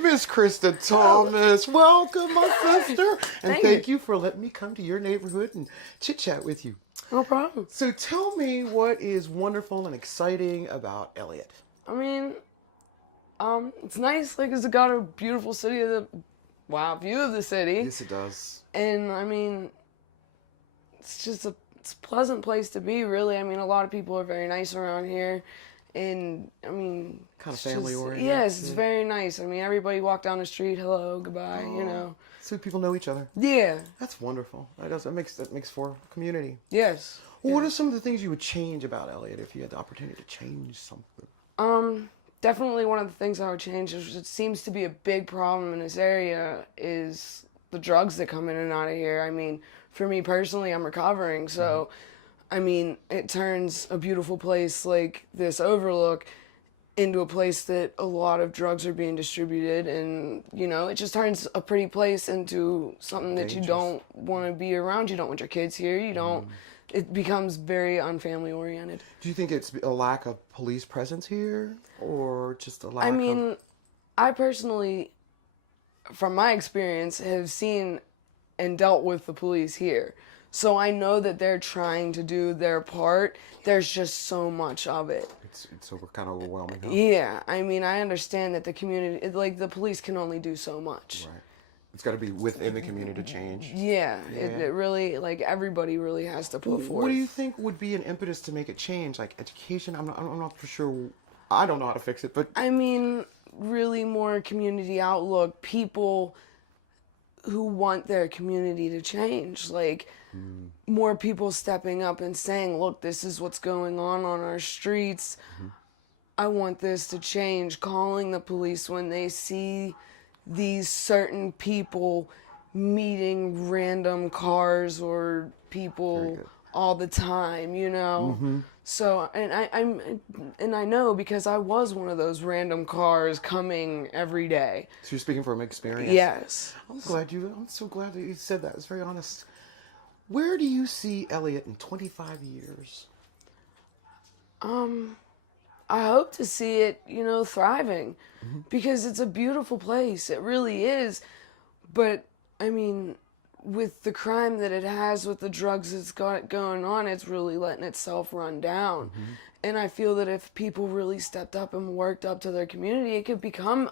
Miss Krista Thomas, welcome, my sister. And thank you for letting me come to your neighborhood and chit-chat with you. No problem. So tell me what is wonderful and exciting about Elliott. I mean, it's nice, like, 'cause it got a beautiful view of the city. Yes, it does. And, I mean, it's just it's a pleasant place to be, really. I mean, a lot of people are very nice around here. And, I mean... Kind of family-oriented. Yes, it's very nice. I mean, everybody walk down the street, hello, goodbye, you know. So people know each other. Yeah. That's wonderful. That makes for a community. Yes. Well, what are some of the things you would change about Elliott if you had the opportunity to change something? Definitely one of the things I would change is it seems to be a big problem in this area is the drugs that come in and out of here. I mean, for me personally, I'm recovering, so... I mean, it turns a beautiful place like this overlook into a place that a lot of drugs are being distributed, and, you know, it just turns a pretty place into something that you don't want to be around. You don't want your kids here. You don't... It becomes very unfamily oriented. Do you think it's a lack of police presence here, or just a lack of... I personally, from my experience, have seen and dealt with the police here. So I know that they're trying to do their part. There's just so much of it. It's kind of overwhelming, huh? Yeah. I mean, I understand that the community, like, the police can only do so much. Right. It's got to be within the community to change. Yeah. It really, like, everybody really has to put forth. What do you think would be an impetus to make it change? Like education? I'm not for sure. I don't know how to fix it, but... I mean, really more community outlook. People who want their community to change. Like... more people stepping up and saying, look, this is what's going on our streets. I want this to change. Calling the police when they see these certain people meeting random cars or people all the time, you know? So, and I know because I was one of those random cars coming every day. So you're speaking from experience? Yes. I'm so glad that you said that. It's very honest. Where do you see Elliott in 25 years? I hope to see it, you know, thriving, because it's a beautiful place. It really is. But, I mean, with the crime that it has, with the drugs it's got going on, it's really letting itself run down. And I feel that if people really stepped up and worked up to their community, it could become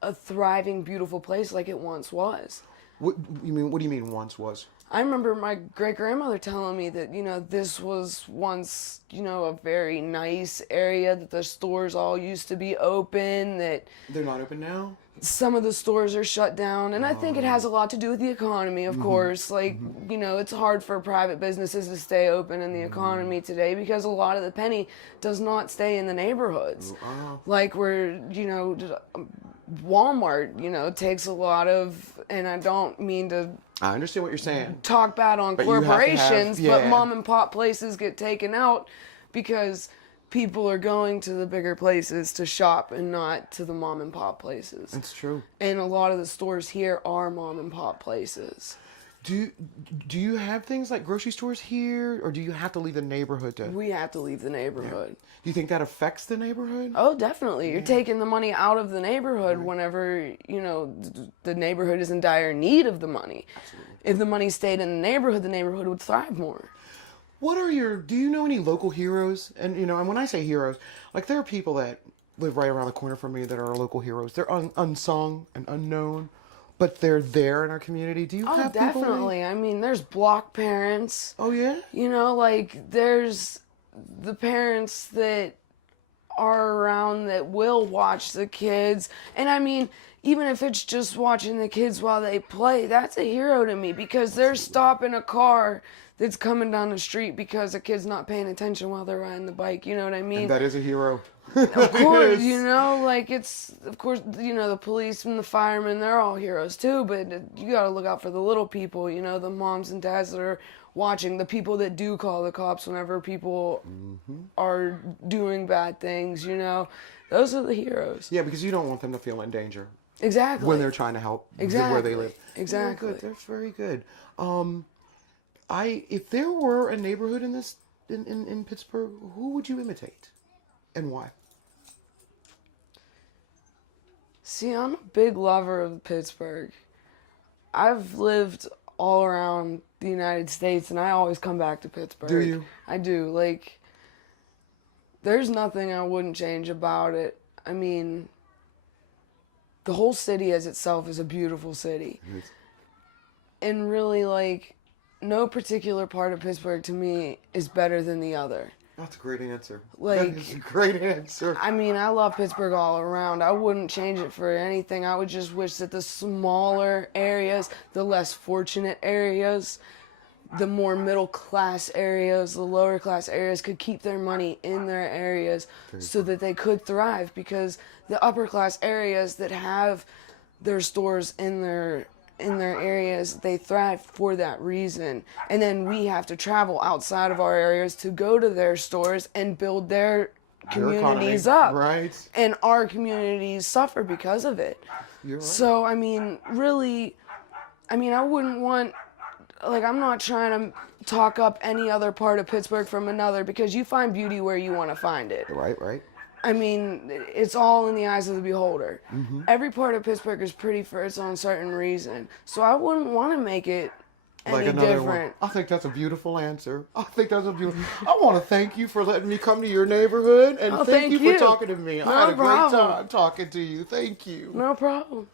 a thriving, beautiful place like it once was. What do you mean once was? I remember my great-grandmother telling me that, you know, this was once, you know, a very nice area, that the stores all used to be open, that... They're not open now? Some of the stores are shut down, and I think it has a lot to do with the economy, of course. Like, you know, it's hard for private businesses to stay open in the economy today because a lot of the penny does not stay in the neighborhoods. Like, where, you know, Walmart, you know, takes a lot of, and I don't mean to... I understand what you're saying. Talk bad on corporations, but mom and pop places get taken out because people are going to the bigger places to shop and not to the mom and pop places. That's true. And a lot of the stores here are mom and pop places. Do you have things like grocery stores here, or do you have to leave the neighborhood to... We have to leave the neighborhood. Yeah. Do you think that affects the neighborhood? Oh, definitely. You're taking the money out of the neighborhood whenever, you know, the neighborhood is in dire need of the money. Absolutely. If the money stayed in the neighborhood would thrive more. Do you know any local heroes? And, you know, and when I say heroes, like, there are people that live right around the corner from me that are local heroes. They're unsung and unknown, but they're there in our community. Do you have people? Oh, definitely. I mean, there's block parents. Oh, yeah? You know, like, there's the parents that are around that will watch the kids. And, I mean, even if it's just watching the kids while they play, that's a hero to me because they're stopping a car that's coming down the street because a kid's not paying attention while they're riding the bike. You know what I mean? And that is a hero. Of course, you know, like, it's, of course, you know, the police and the firemen, they're all heroes too, but you gotta look out for the little people, you know, the moms and dads that are watching, the people that do call the cops whenever people are doing bad things, you know. Those are the heroes. Yeah, because you don't want them to feel in danger. Exactly. When they're trying to help where they live. Exactly. Very good. That's very good. If there were a neighborhood in Pittsburgh, who would you imitate? And why? See, I'm a big lover of Pittsburgh. I've lived all around the United States, and I always come back to Pittsburgh. Do you? I do. Like, there's nothing I wouldn't change about it. I mean, the whole city as itself is a beautiful city. Yes. And really, like, no particular part of Pittsburgh to me is better than the other. That's a great answer. Like, that is a great answer. I mean, I love Pittsburgh all around. I wouldn't change it for anything. I would just wish that the smaller areas, the less fortunate areas, the more middle class areas, the lower class areas could keep their money in their areas so that they could thrive, because the upper class areas that have their stores in their areas, they thrive for that reason. And then we have to travel outside of our areas to go to their stores and build their communities up. Right. And our communities suffer because of it. You're right. So, I mean, really, I wouldn't want, like, I'm not trying to talk up any other part of Pittsburgh from another, because you find beauty where you want to find it. Right. I mean, it's all in the eyes of the beholder. Mm-hmm. Every part of Pittsburgh is pretty for its own certain reason. So I wouldn't want to make it any different. I think that's a beautiful answer. I want to thank you for letting me come to your neighborhood, and thank you for talking to me. I had a great time talking to you. Thank you. No problem.